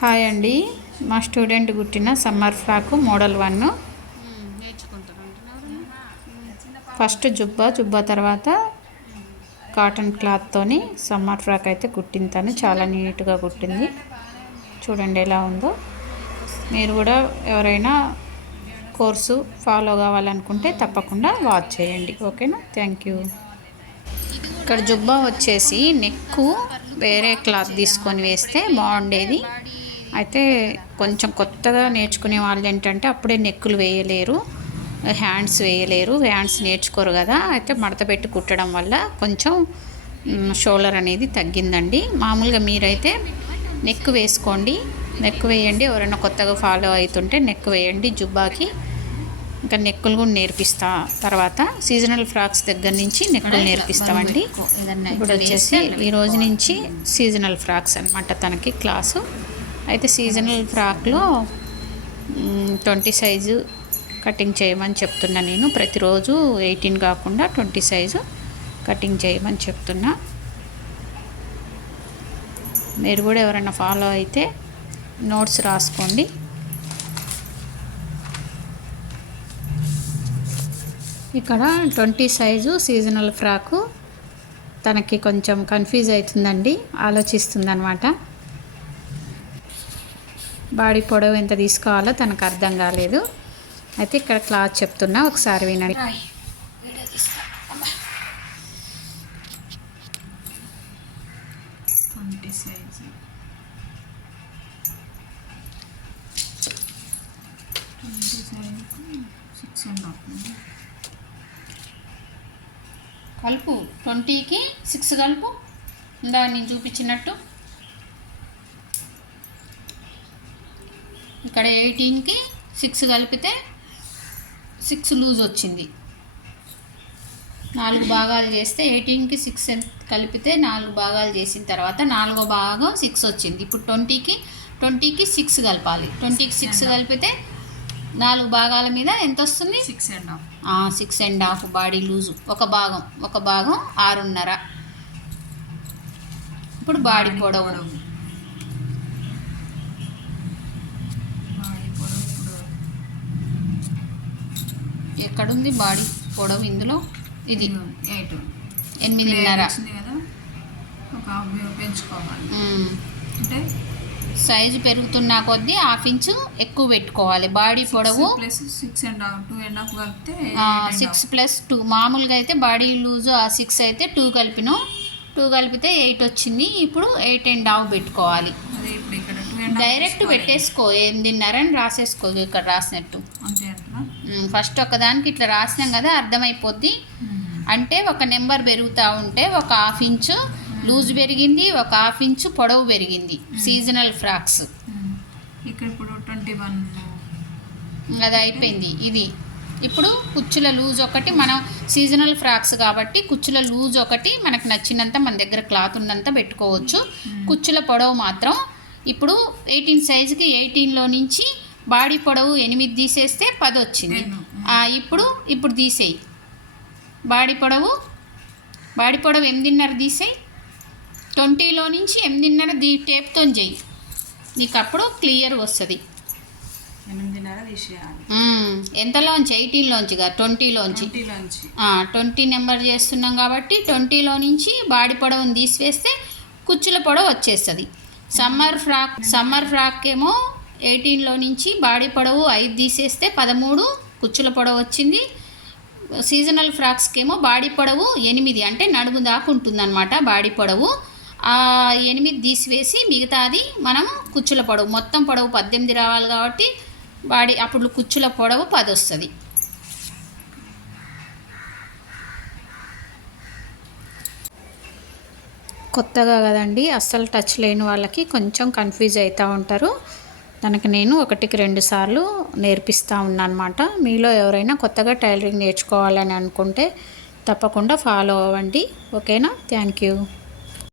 Hi అండి. మా student కుట్టిన summer frock model one. First జుబ్బా జుబ్బా తర్వాత కాటన్ క్లాత్తోని సమ్మర్ ఫ్రాక్ అయితే కుట్టింది తను. చాలా నీట్గా కుట్టింది. చూడండి ఎలా ఉందో. మీరు కూడా ఎవరైనా కోర్సు ఫాలో కావాలనుకుంటే తప్పకుండా వాచ్ చేయండి. ఓకేనా? Thank you. ఇక్కడ జుబ్బా వచ్చేసి నెక్కు వేరే క్లాత్ తీసుకొని వేస్తే బాగుండేది. అయితే కొంచెం కొత్తగా నేర్చుకునే వాళ్ళు ఏంటంటే అప్పుడే నెక్కులు వేయలేరు హ్యాండ్స్ వేయలేరు హ్యాండ్స్ నేర్చుకోరు కదా. అయితే మడత పెట్టి కుట్టడం వల్ల కొంచెం షోల్డర్ అనేది తగ్గిందండి. మామూలుగా మీరైతే నెక్ వేసుకోండి నెక్ వేయండి. ఎవరైనా కొత్తగా ఫాలో అవుతుంటే నెక్ వేయండి జుబ్బాకి. ఇంకా నెక్కులు కూడా నేర్పిస్తా తర్వాత సీజనల్ ఫ్రాక్స్ దగ్గర నుంచి నెక్కులు నేర్పిస్తామండి. ఇప్పుడు వచ్చేసి ఈ రోజు నుంచి సీజనల్ ఫ్రాక్స్ అనమాట తనకి క్లాసు. అయితే సీజనల్ ఫ్రాక్లో ట్వంటీ సైజు కటింగ్ చేయమని చెప్తున్నా నేను. ప్రతిరోజు ఎయిటీన్ కాకుండా ట్వంటీ సైజు కటింగ్ చేయమని చెప్తున్నా. మీరు కూడా ఎవరైనా ఫాలో అయితే నోట్స్ రాసుకోండి. ఇక్కడ ట్వంటీ సైజు సీజనల్ ఫ్రాకు తనకి కొంచెం కన్ఫ్యూజ్ అవుతుందండి ఆలోచిస్తుందనమాట బాడీ పొడవు ఎంత తీసుకోవాలో తనకు అర్థం కాలేదు. అయితే ఇక్కడ క్లాత్ చెప్తున్నా ఒకసారి వినండి. కలుపు ట్వంటీకి సిక్స్ కలుపు. ఇందా నేను చూపించినట్టు. ఇక్కడ ఎయిటీన్కి సిక్స్ కలిపితే సిక్స్ లూజ్ వచ్చింది. నాలుగు భాగాలు చేస్తే ఎయిటీన్కి సిక్స్ కలిపితే నాలుగు భాగాలు చేసిన తర్వాత నాలుగో భాగం సిక్స్ వచ్చింది. ఇప్పుడు ట్వంటీకి ట్వంటీకి సిక్స్ కలపాలి. ట్వంటీకి సిక్స్ కలిపితే నాలుగు భాగాల మీద ఎంత వస్తుంది? Six and half six and half body loose. ఒక భాగం ఒక భాగం ఆరున్నర. ఇప్పుడు బాడీ పొడవు బాడీ పొడవు ఇప్పుడు ఎక్కడుంది బాడీ? పొడవు ఇందులో? ఇది. ఎయిట్. ఎనిమిదిన్నర. పెంచుకోవాలి. అంటే? సైజు పెరుగుతున్న కొద్దీ హాఫ్ ఇంచు ఎక్కువ పెట్టుకోవాలి. బాడీ పొడవు plus six and half two and half కలిపితే సిక్స్ ప్లస్ టూ. మామూలుగా అయితే బాడీ లూజు ఆ సిక్స్ అయితే టూ కలిపినాం. టూ కలిపితే ఎయిట్ వచ్చింది. ఇప్పుడు ఎయిట్ అండ్ హాఫ్ పెట్టుకోవాలి. డైరెక్ట్ పెట్టేసుకో ఎనిమిదిన్నర అని రాసేసుకో ఇక్కడ రాసినట్టు. ఫస్ట్ ఒకదానికి ఇట్లా రాసినాం కదా అర్థమైపోద్ది. అంటే ఒక నెంబర్ పెరుగుతూ ఉంటే ఒక హాఫ్ ఇంచు లూజ్ పెరిగింది ఒక హాఫ్ ఇంచు పొడవు పెరిగింది సీజనల్ ఫ్రాక్స్. ఇక్కడ ఇప్పుడు ట్వంటీ వన్ అది అయిపోయింది ఇది. ఇప్పుడు కుచ్చుల లూజ్ ఒకటి మనం సీజనల్ ఫ్రాక్స్ కాబట్టి కుచ్చుల లూజ్ ఒకటి మనకు నచ్చినంత మన దగ్గర క్లాత్ ఉన్నంత పెట్టుకోవచ్చు. కుచ్చుల పొడవు మాత్రం ఇప్పుడు ఎయిటీన్ సైజుకి ఎయిటీన్లో నుంచి బాడీ పొడవు ఎనిమిది తీసేస్తే పది వచ్చింది. ఇప్పుడు ఇప్పుడు తీసేయి. బాడీ పొడవు బాడీ పొడవు ఎనిమిదిన్నర తీసేయి. ట్వంటీలో నుంచి ఎనిమిదిన్నర దీ టేప్తో చేయి. నీకు అప్పుడు క్లియర్ వస్తుంది. ఎంతలోంచి ఎయిటీన్లోంచి కాదు ట్వంటీలోంచి ట్వంటీ నెంబర్ చేస్తున్నాం కాబట్టి ట్వంటీలో నుంచి బాడీ పొడవుని తీసివేస్తే కుచ్చుల పొడవు వచ్చేస్తుంది. సమ్మర్ ఫ్రాక్ సమ్మర్ ఫ్రాక్ ఏమో ఎయిటీన్లో నుంచి బాడీ పొడవు ఐదు తీసేస్తే పదమూడు కుచ్చుల పొడవు వచ్చింది. సీజనల్ ఫ్రాక్స్కి ఏమో బాడీ పొడవు ఎనిమిది అంటే నడుము దాకా ఉంటుందన్నమాట బాడీ పొడవు. ఆ ఎనిమిది తీసివేసి మిగతాది మనం కుచ్చుల పొడవు మొత్తం పొడవు పద్దెనిమిది రావాలి కాబట్టి బాడీ అప్పుడు కుచ్చుల పొడవు పది వస్తుంది కొత్తగా కదండి అస్సలు టచ్ లేని వాళ్ళకి కొంచెం కన్ఫ్యూజ్ అవుతూ ఉంటారు. తనకి నేను ఒకటికి రెండు సార్లు నేర్పిస్తూ ఉన్నానమాట. అనమాట మీలో ఎవరైనా కొత్తగా టైలరింగ్ నేర్చుకోవాలని అనుకుంటే తప్పకుండా ఫాలో అవ్వండి. ఓకేనా? Thank you.